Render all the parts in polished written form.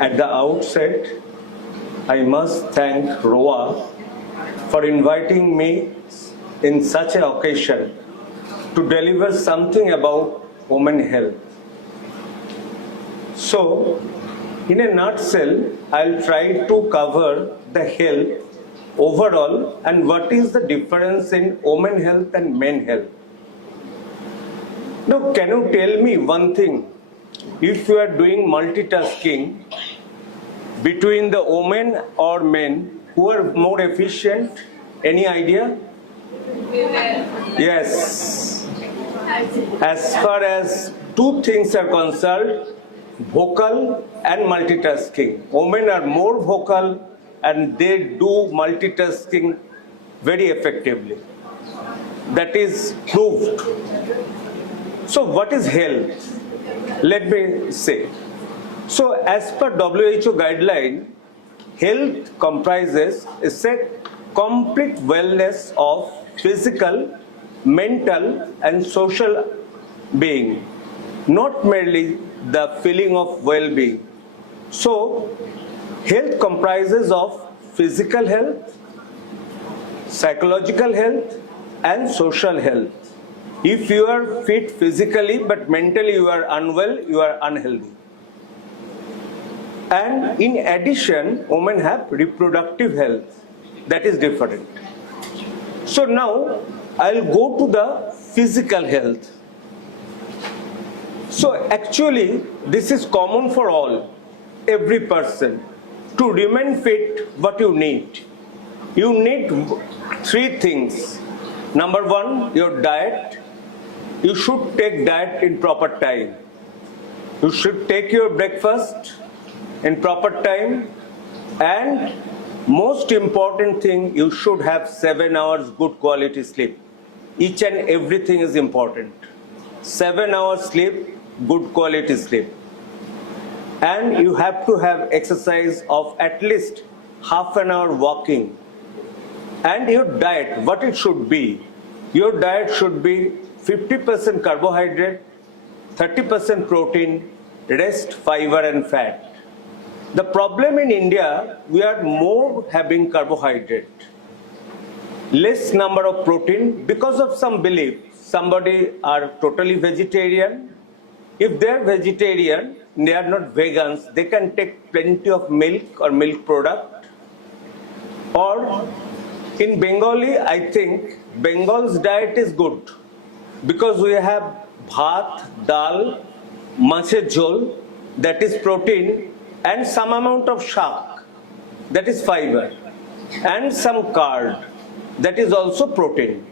At the outset, I must thank ROA for inviting me in such an occasion to deliver something about women health. So, in a nutshell, I'll try to cover the health overall and what is the difference in women health and men health. Now, can you tell me one thing? If you are doing multitasking between the women or men, who are more efficient? Any idea? Yes. As far as two things are concerned, vocal and multitasking. Women are more vocal and they do multitasking very effectively. That is proved. So what is health? Let me say. So as per WHO guideline, health comprises a complete wellness of physical, mental and social being, not merely the feeling of well-being. So health comprises of physical health, psychological health and social health. If you are fit physically but mentally you are unwell, you are unhealthy. And in addition, women have reproductive health. That is different. So now I'll go to the physical health. So actually this is common for all, every person. To remain fit, what you need? You need three things. Number one, your diet. You should take diet in proper time. You should take your breakfast in proper time, and most important thing, you should have 7 hours good quality sleep. Each and everything is important. 7 hours sleep, good quality sleep. And you have to have exercise of at least half an hour walking. And your diet, what it should be? Your diet should be 50% carbohydrate, 30% protein, rest, fiber and fat. The problem in India, we are more having carbohydrate, less number of protein because of some belief. Somebody are totally vegetarian. If they are vegetarian, they are not vegans, they can take plenty of milk or milk product. Or in Bengali, I think Bengal's diet is good because we have bhat, dal, macher jhol, that is protein, and some amount of shak, that is fiber, and some curd, that is also protein.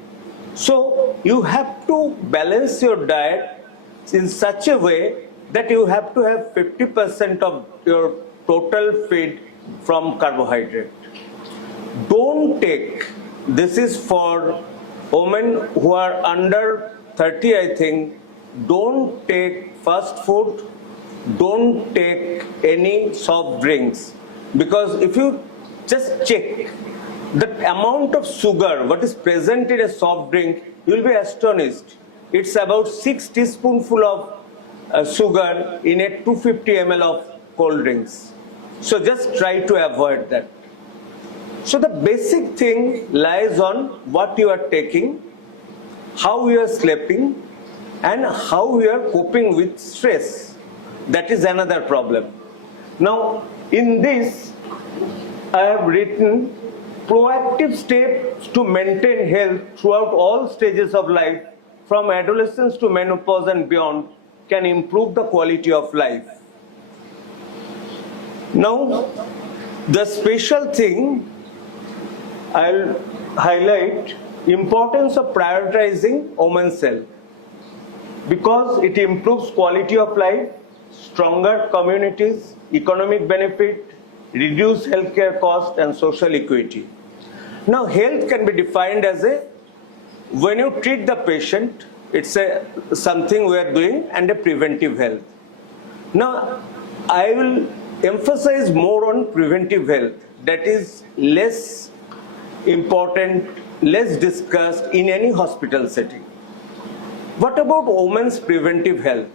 So you have to balance your diet in such a way that you have to have 50% of your total feed from carbohydrate. Don't take, this is for women who are under 30, I think, don't take fast food, don't take any soft drinks, because if you just check the amount of sugar what is present in a soft drink, you will be astonished. It's about 6 teaspoonful of sugar in a 250 ml of cold drinks. So just try to avoid that. So the basic thing lies on what you are taking, how you are sleeping, and how you are coping with stress. That is another problem. Now, in this, I have written proactive steps to maintain health throughout all stages of life, from adolescence to menopause and beyond, can improve the quality of life. Now, the special thing I'll highlight, importance of prioritizing women's health, because it improves quality of life, stronger communities, economic benefit, reduced healthcare cost and social equity. Now health can be defined as when you treat the patient, it's something we are doing, and a preventive health. Now I will emphasize more on preventive health, that is less important, less discussed in any hospital setting. What about women's preventive health?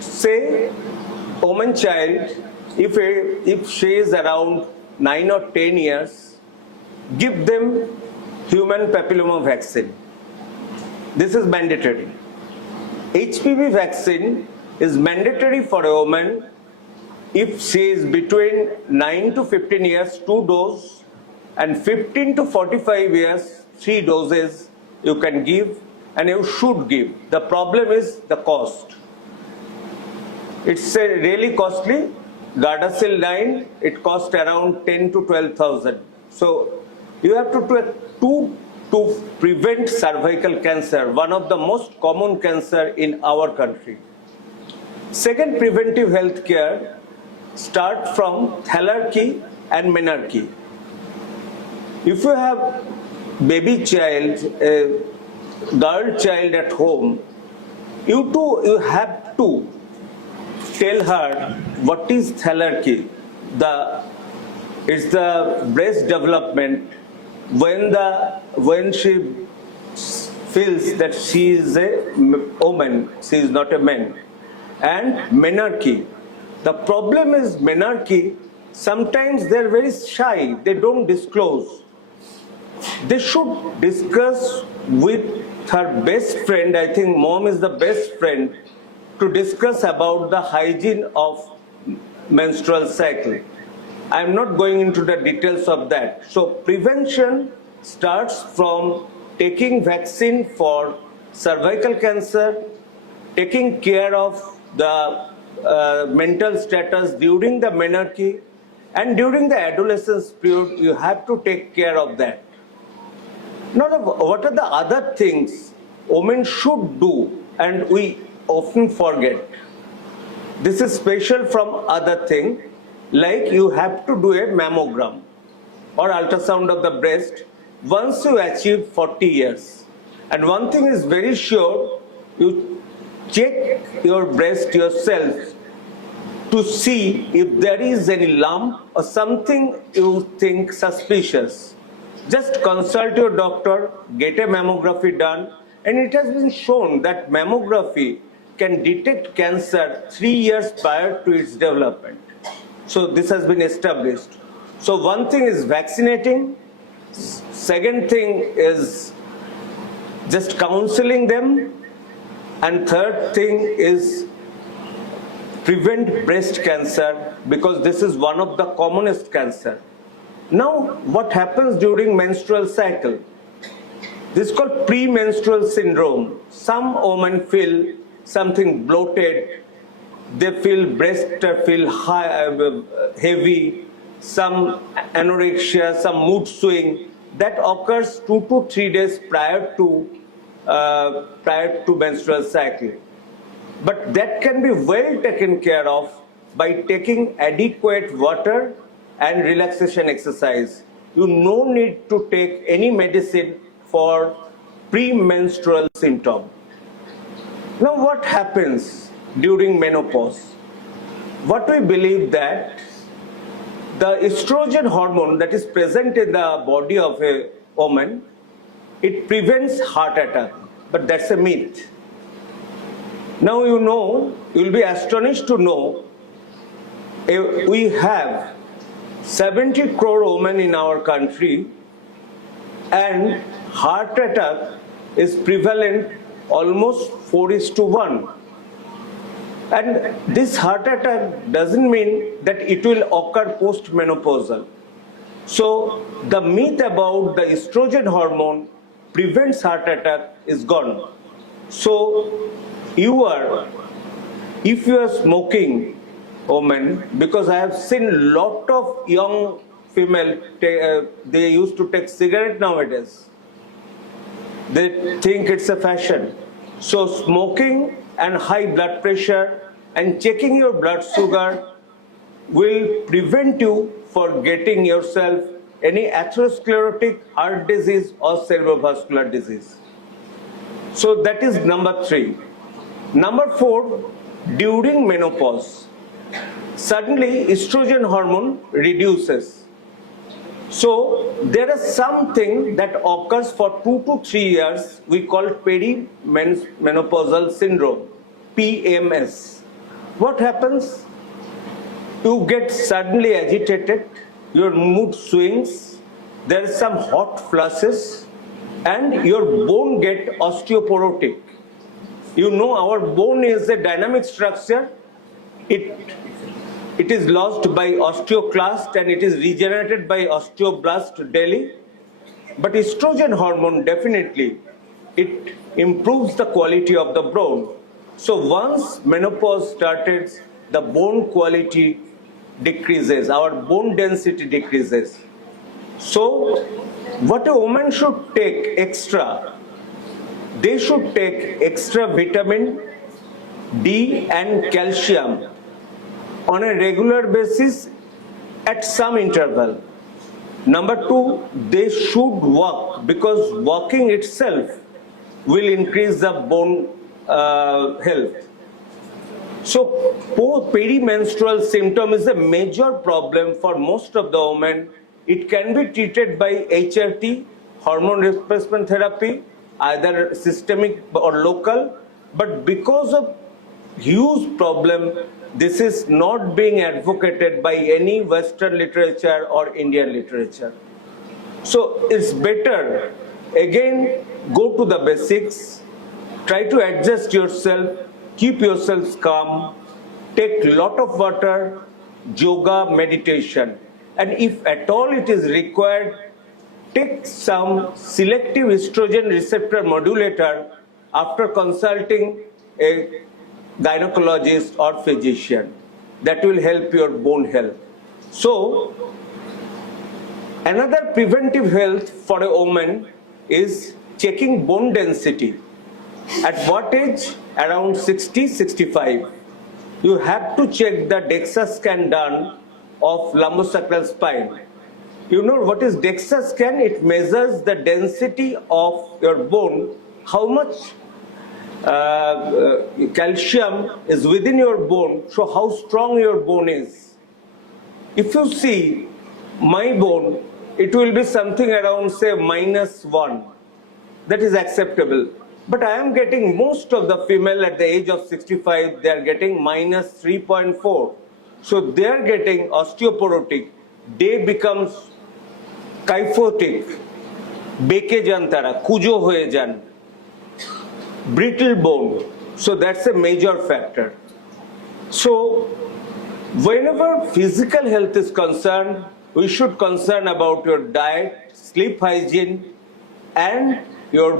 Say woman child, if she is around 9 or 10 years, give them human papilloma vaccine. This is mandatory. HPV vaccine is mandatory for a woman if she is between 9 to 15 years, 2 doses, and 15 to 45 years, 3 doses you can give and you should give. The problem is the cost. It's really costly. Gardasil 9, it costs around 10 to 12,000. So you have to prevent cervical cancer, one of the most common cancer in our country. Second, preventive health care start from thalarchy and menarche. If you have baby child, a girl child at home, you have to tell her what is thalarchy. It's the breast development when she feels that she is a woman, she is not a man. And menarche. The problem is menarche, sometimes they are very shy, they don't disclose. They should discuss with her best friend, I think mom is the best friend, to discuss about the hygiene of menstrual cycle. I am not going into the details of that. So prevention starts from taking vaccine for cervical cancer, taking care of the mental status during the menarche, and during the adolescence period, you have to take care of that. Now, what are the other things women should do and we often forget? This is special from other thing, like you have to do a mammogram or ultrasound of the breast once you achieve 40 years. And one thing is very sure, you check your breast yourself to see if there is any lump or something you think suspicious. Just consult your doctor, get a mammography done, and it has been shown that mammography can detect cancer 3 years prior to its development. So this has been established. So one thing is vaccinating, second thing is just counseling them, and third thing is prevent breast cancer, because this is one of the commonest cancer. Now, what happens during menstrual cycle? This is called premenstrual syndrome. Some women feel something bloated, they feel breast feel heavy, some anorexia, some mood swing. That occurs 2 to 3 days prior to menstrual cycle. But that can be well taken care of by taking adequate water and relaxation exercise. You no need to take any medicine for premenstrual symptom. Now what happens during menopause? What we believe that the estrogen hormone that is present in the body of a woman, it prevents heart attack, but that's a myth. Now you'll be astonished to know we have 70 crore women in our country, and heart attack is prevalent almost 4:1. And this heart attack doesn't mean that it will occur post-menopausal. So the myth about the estrogen hormone prevents heart attack is gone. So if you are smoking, woman, because I have seen lot of young female, they used to take cigarette nowadays. They think it's a fashion. So smoking and high blood pressure and checking your blood sugar will prevent you for getting yourself any atherosclerotic heart disease or cerebrovascular disease. So that is number 3. Number 4, during menopause, suddenly estrogen hormone reduces. So there is something that occurs for 2 to 3 years, we call perimenopausal syndrome, PMS. What happens? You get suddenly agitated, your mood swings, there is some hot flushes, and your bone get osteoporotic. You know our bone is a dynamic structure. It is lost by osteoclast and it is regenerated by osteoblast daily. But estrogen hormone definitely, it improves the quality of the bone. So once menopause started, the bone quality decreases, our bone density decreases. So what a woman should take extra, they should take extra vitamin D and calcium on a regular basis at some interval. Number two, they should walk because walking itself will increase the bone health. So perimenstrual symptom is a major problem for most of the women. It can be treated by HRT, hormone replacement therapy, either systemic or local, but because of huge problem, this is not being advocated by any Western literature or Indian literature. So it's better, again, go to the basics, try to adjust yourself, keep yourselves calm, take lot of water, yoga, meditation. And if at all it is required, take some selective estrogen receptor modulator after consulting a gynecologist or physician. That will help your bone health. So, another preventive health for a woman is checking bone density. At what age? Around 60-65. You have to check the DEXA scan done of lumbosacral spine. You know what is DEXA scan? It measures the density of your bone, how much calcium is within your bone, so how strong your bone is. If you see my bone, it will be something around say -1. That is acceptable. But I am getting most of the female at the age of 65, they are getting -3.4. So they are getting osteoporotic. They becomes kyphotic. Beke jan tara, kujo hoye jan. Brittle bone. So that's a major factor. So whenever physical health is concerned, we should concern about your diet, sleep hygiene, and your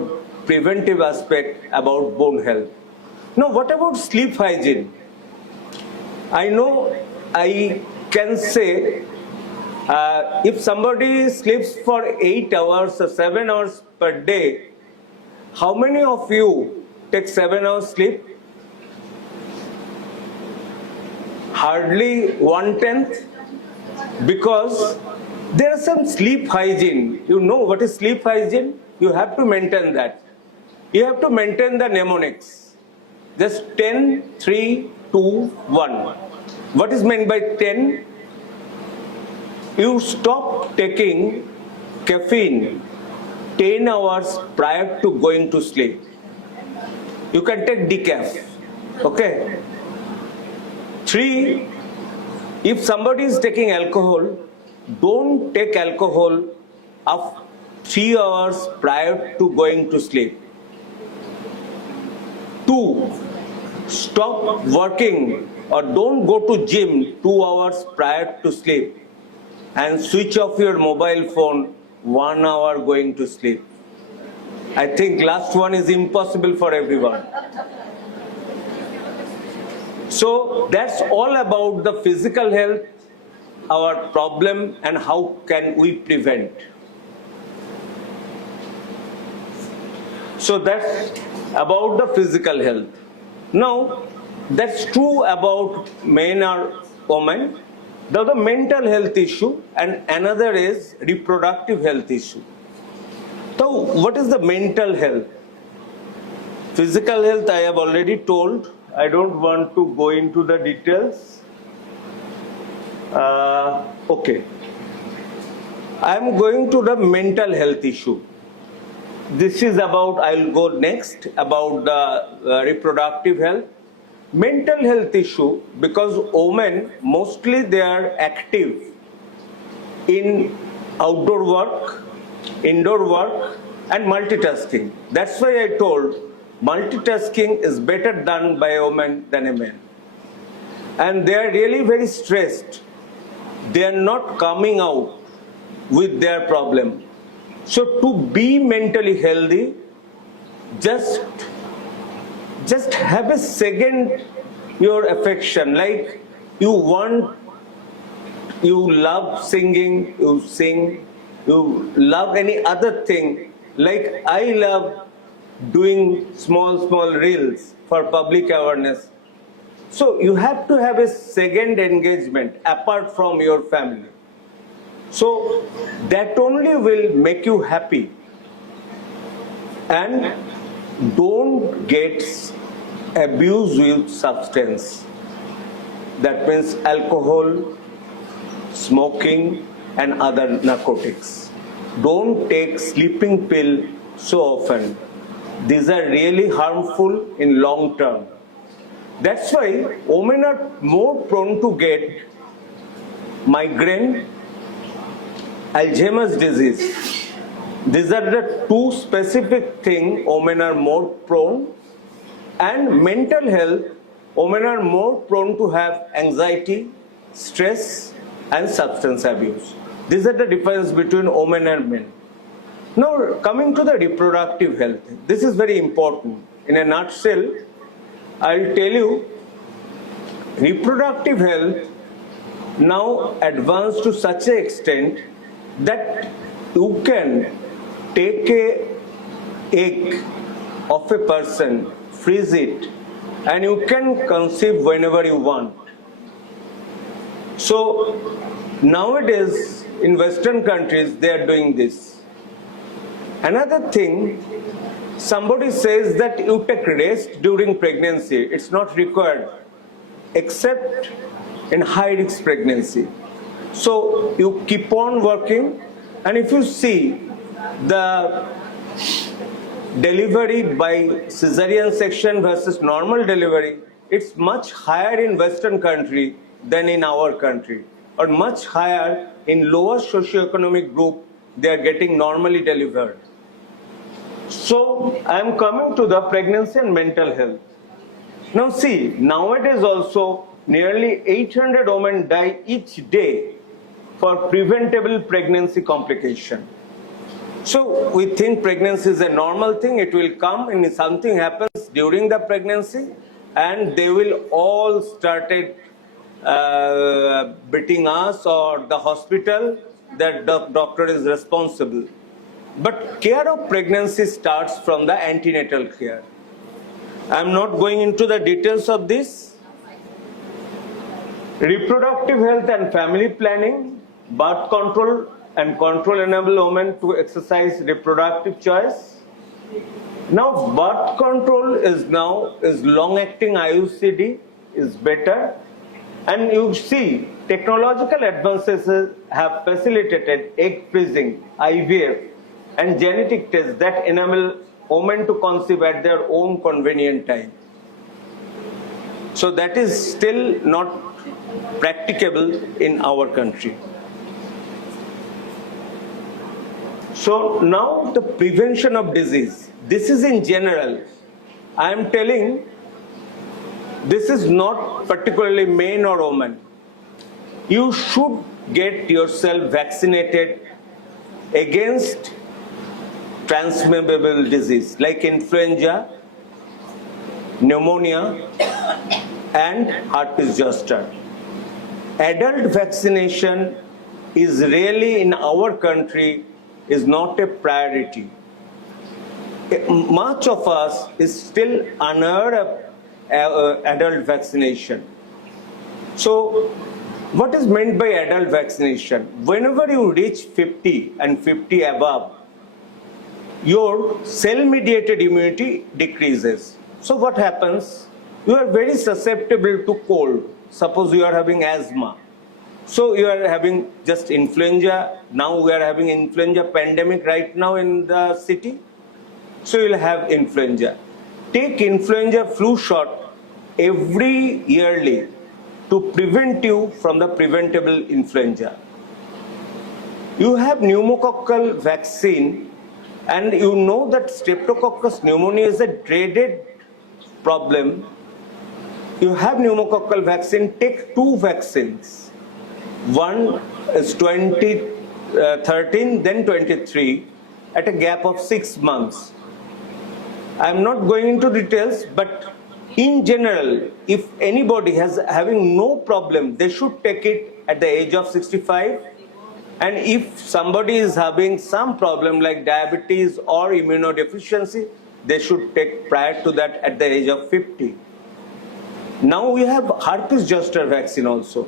preventive aspect about bone health. Now, what about sleep hygiene? I know I can say if somebody sleeps for 8 hours or 7 hours per day, how many of you take 7 hours sleep? Hardly 1/10, because there is some sleep hygiene. You know what is sleep hygiene? You have to maintain that. You have to maintain the mnemonics. Just 10, 3, 2, 1. What is meant by 10? You stop taking caffeine 10 hours prior to going to sleep. You can take decaf. Okay? 3, if somebody is taking alcohol, don't take alcohol of 3 hours prior to going to sleep. 2, stop working or don't go to gym 2 hours prior to sleep and switch off your mobile phone 1 hour going to sleep. I think last one is impossible for everyone. So that's all about the physical health, our problem, and how can we prevent. So that's about the physical health. Now, that's true about men or women. There's a mental health issue and another is reproductive health issue. So what is the mental health? Physical health I have already told. I don't want to go into the details. Okay. I am going to the mental health issue. This is about, I'll go next, about the reproductive health. mental health issue, because women mostly they are active in outdoor work, indoor work, and multitasking. That's why I told multitasking is better done by a woman than a man. And they are really very stressed. They are not coming out with their problem. So to be mentally healthy, just have a second your affection, like you love singing, you sing, you love any other thing, like I love doing small reels for public awareness. So you have to have a second engagement apart from your family. So that only will make you happy. And don't get abused with substance. That means alcohol, smoking, and other narcotics. Don't take sleeping pill so often. These are really harmful in long term. That's why women are more prone to get migraine, Alzheimer's disease. These are the two specific things women are more prone. And mental health, women are more prone to have anxiety, stress, and substance abuse. These are the difference between women and men. Now, coming to the reproductive health, this is very important. In a nutshell, I'll tell you, reproductive health now advanced to such an extent that you can take an egg of a person, freeze it, and you can conceive whenever you want. So nowadays in Western countries they are doing this. Another thing, somebody says that you take rest during pregnancy. It's not required except in high risk pregnancy. So you keep on working, and if you see the delivery by cesarean section versus normal delivery, it's much higher in Western country than in our country, or much higher in lower socioeconomic group. They are getting normally delivered. So I am coming to the pregnancy and mental health. Now see, nowadays also nearly 800 women die each day for preventable pregnancy complication. So we think pregnancy is a normal thing, it will come and something happens during the pregnancy and they will all started beating us or the hospital that the doctor is responsible. But care of pregnancy starts from the antenatal care. I am not going into the details of this. Reproductive health and family planning, birth control and control enable women to exercise reproductive choice. Now birth control is long-acting IUCD is better, and you see technological advances have facilitated egg freezing, IVF, and genetic tests that enable women to conceive at their own convenient time. So that is still not practicable in our country. So now the prevention of disease. This is in general. I am telling this is not particularly men or women. You should get yourself vaccinated against transmissible disease like influenza, pneumonia, and herpes zoster. Adult vaccination is really in our country is not a priority. Much of us is still unaware of adult vaccination. So what is meant by adult vaccination? Whenever you reach 50 and 50 above, your cell-mediated immunity decreases. So what happens? You are very susceptible to cold. Suppose you are having asthma. So you are having just influenza. Now we are having influenza pandemic right now in the city. So you will have influenza. Take influenza flu shot every yearly to prevent you from the preventable influenza. You have pneumococcal vaccine, and you know that Streptococcus pneumoniae is a dreaded problem. You have pneumococcal vaccine, take 2 vaccines. One is 2013, then 23, at a gap of 6 months. I'm not going into details, but in general, if anybody has having no problem, they should take it at the age of 65. And if somebody is having some problem like diabetes or immunodeficiency, they should take prior to that at the age of 50. Now we have herpes zoster vaccine also.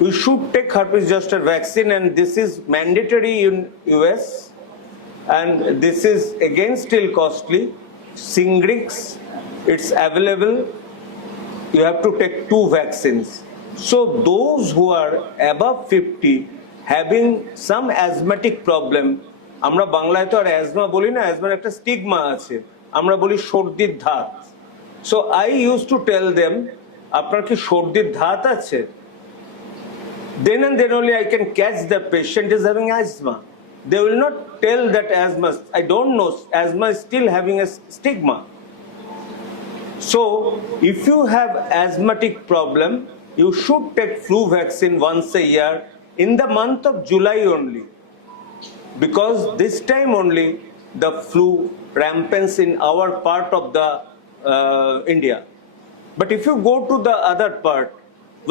We should take herpes zoster vaccine, and this is mandatory in US, and this is again still costly. Shingrix, it's available. You have to take 2 vaccines. So those who are above 50 having some asthmatic problem, আমরা বাংলায় তো আর asthma বলি না, অ্যাজমার একটা stigma আছে, আমরা বলি সর্দির ধাত। So I used to tell them, আপনার কি সর্দির ধাত আছে? Then and then only I can catch the patient is having asthma. They will not tell that asthma. I don't know, asthma is still having a stigma. So if you have asthmatic problem, you should take flu vaccine once a year in the month of July only, because this time only the flu rampants in our part of the India. But if you go to the other part,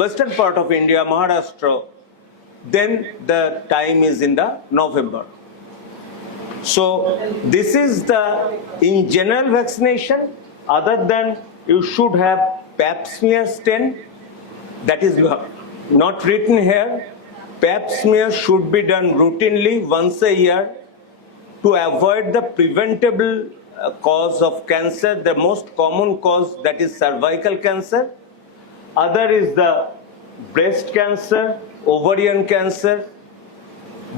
western part of India, Maharashtra, then the time is in the November. So this is the in general vaccination. Other than you should have pap smear stain, that is not written here. Pap smear should be done routinely once a year to avoid the preventable cause of cancer, the most common cause, that is cervical cancer. Other is the breast cancer, ovarian cancer.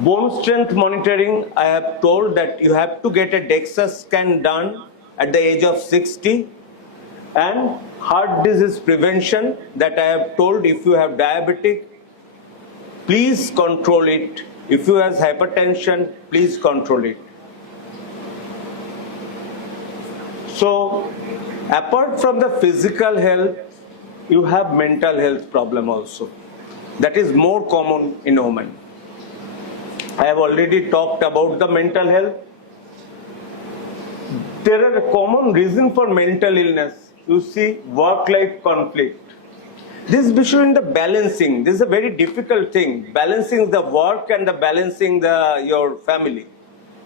Bone strength monitoring, I have told that you have to get a DEXA scan done at the age of 60. And heart disease prevention, that I have told, if you have diabetic, please control it. If you have hypertension, please control it. So apart from the physical health, you have mental health problem also. That is more common in women. I have already talked about the mental health. There are a common reason for mental illness. You see, work-life conflict. This is between the balancing. This is a very difficult thing. Balancing the work and the balancing your family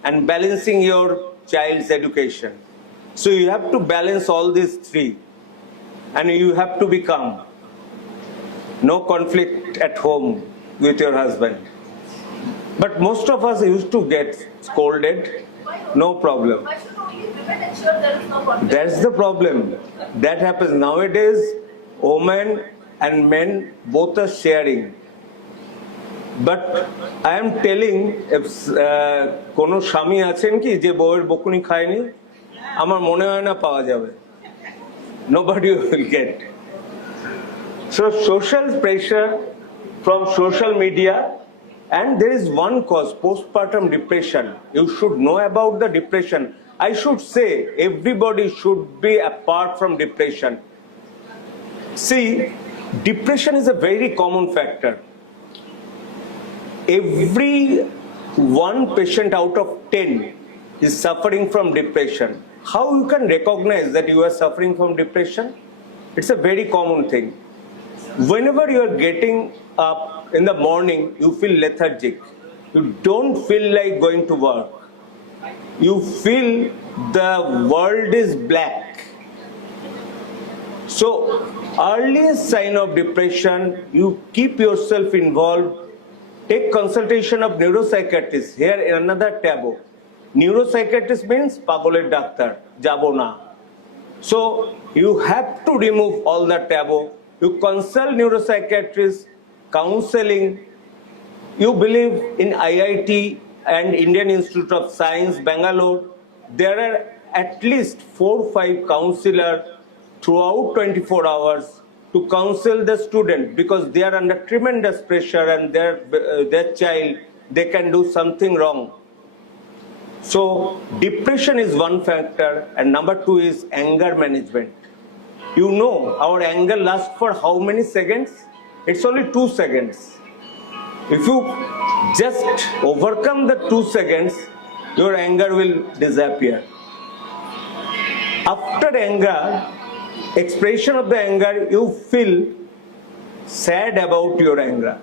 and balancing your child's education. So you have to balance all these 3, and you have to be calm. No conflict at home with your husband. But most of us used to get scolded. No problem. Why should only women ensure there is no conflict? That's the problem. That happens nowadays. Women and men both are sharing. But I am telling, if কোনো স্বামী আছেন কি যে বউয়ের বকুনি খায়নি, আমার মনে হয় না পাওয়া যাবে। Nobody will get. So social pressure from social media, and there is one cause, postpartum depression. You should know about the depression. I should say everybody should be apart from depression. See, depression is a very common factor. Every 1 patient out of 10 is suffering from depression. How you can recognize that you are suffering from depression? It's a very common thing. Whenever you are getting up in the morning, you feel lethargic. You don't feel like going to work. You feel the world is black. So, earliest sign of depression, you keep yourself involved. Take consultation of neuropsychiatrist. Here another taboo. Neuropsychiatrist means pagoler doctor, jabo na. So you have to remove all the taboo. You consult neuropsychiatrist, counseling. You believe in IIT and Indian Institute of Science, Bangalore. There are at least 4 or 5 counselors throughout 24 hours to counsel the student because they are under tremendous pressure and their child, they can do something wrong. So depression is one factor, and number two is anger management. You know, our anger lasts for how many seconds? It's only 2 seconds. If you just overcome the 2 seconds, your anger will disappear. After anger, expression of the anger, you feel sad about your anger.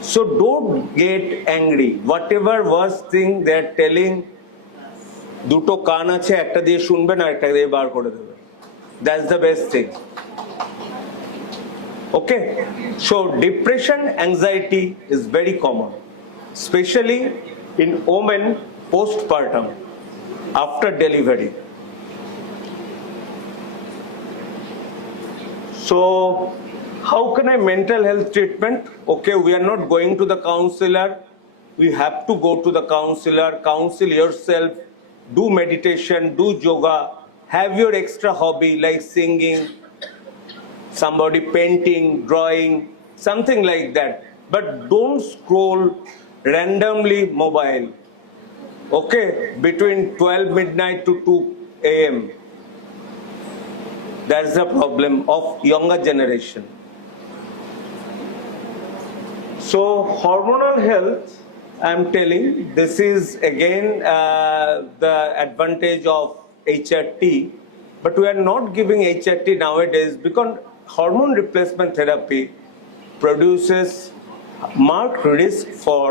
So don't get angry. Whatever worst thing they are telling, দুটো কান আছে একটা দিয়ে শুনবেন আর একটা দিয়ে বার করে দেবেন. That's the best thing. Okay, so depression, anxiety is very common, especially in women postpartum, after delivery. So how can I mental health treatment? Okay, we are not going to the counselor. We have to go to the counselor, counsel yourself, do meditation, do yoga, have your extra hobby like singing, somebody painting, drawing, something like that. But don't scroll randomly mobile. Okay, between 12 midnight to 2 a.m. That's the problem of younger generation. So hormonal health, I'm telling, this is again the advantage of HRT, but we are not giving HRT nowadays because hormone replacement therapy produces marked risk for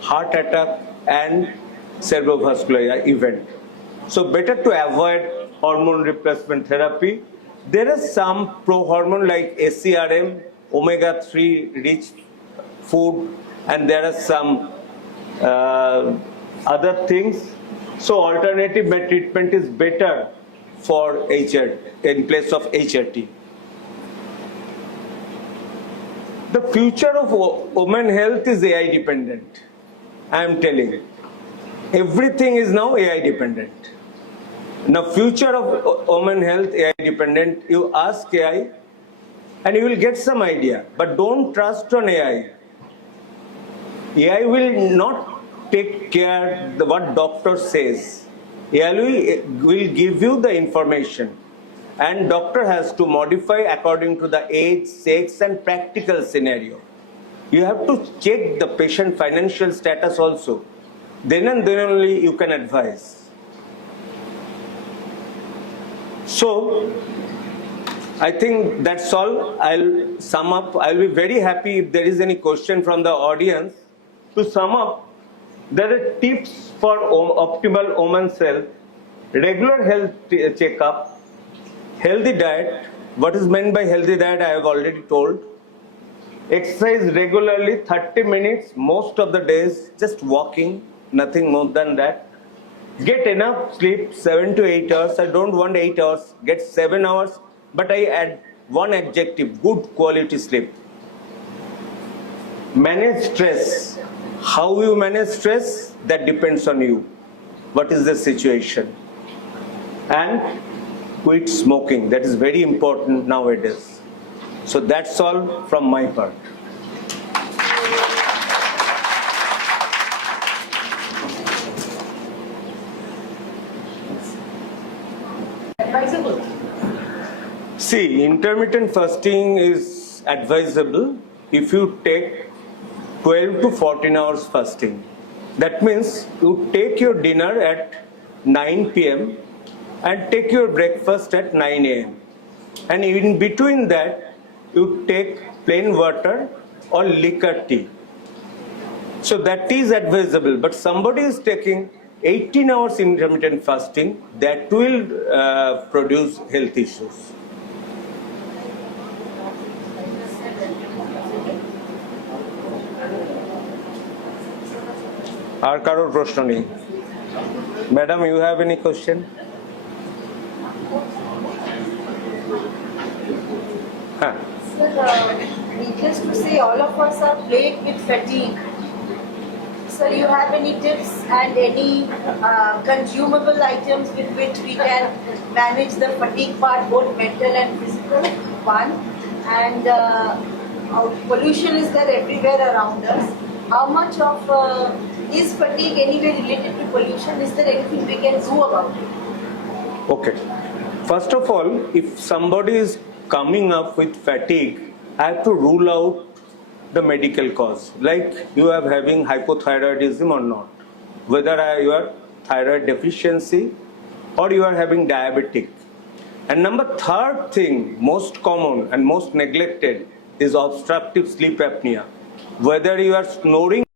heart attack and cerebrovascular event. So better to avoid hormone replacement therapy. There is some pro-hormone like ACRM, omega-3 rich food, and there are some other things. So alternative treatment is better for HRT in place of HRT. The future of women health is AI dependent. I am telling you. Everything is now AI dependent. Now future of women health AI dependent. You ask AI and you will get some idea, but don't trust on AI. AI will not take care of what doctor says. AI will give you the information and doctor has to modify according to the age, sex and practical scenario. You have to check the patient financial status also. Then and then only you can advise. So I think that's all. I'll sum up. I'll be very happy if there is any question from the audience. To sum up, there are tips for optimal women's health, regular health checkup, healthy diet. What is meant by healthy diet I have already told. Exercise regularly 30 minutes most of the days, just walking, nothing more than that. Get enough sleep, 7 to 8 hours. I don't want 8 hours, get 7 hours, but I add one adjective, good quality sleep. Manage stress. How you manage stress, that depends on you. What is the situation? And quit smoking. That is very important nowadays. So that's all from my part. Advisable. See, intermittent fasting is advisable if you take 12 to 14 hours fasting. That means you take your dinner at 9 p.m. and take your breakfast at 9 a.m. And in between that, you take plain water or liquor tea. So that is advisable. But somebody is taking 18 hours intermittent fasting, that will produce health issues. আর কারোর প্রশ্ন নেই? Madam, you have any question? হ্যাঁ। Sir, needless to say, all of us are plagued with fatigue. Sir, you have any tips and any consumable items with which we can manage the fatigue part, both mental and physical? One. And pollution is there everywhere around us. How much of is fatigue anyway related to pollution? Is there anything we can do about it? Okay. First of all, if somebody is coming up with fatigue, I have to rule out the medical cause, like you are having hypothyroidism or not, whether you are thyroid deficiency or you are having diabetic. And number third thing, most common and most neglected, is obstructive sleep apnea, whether you are snoring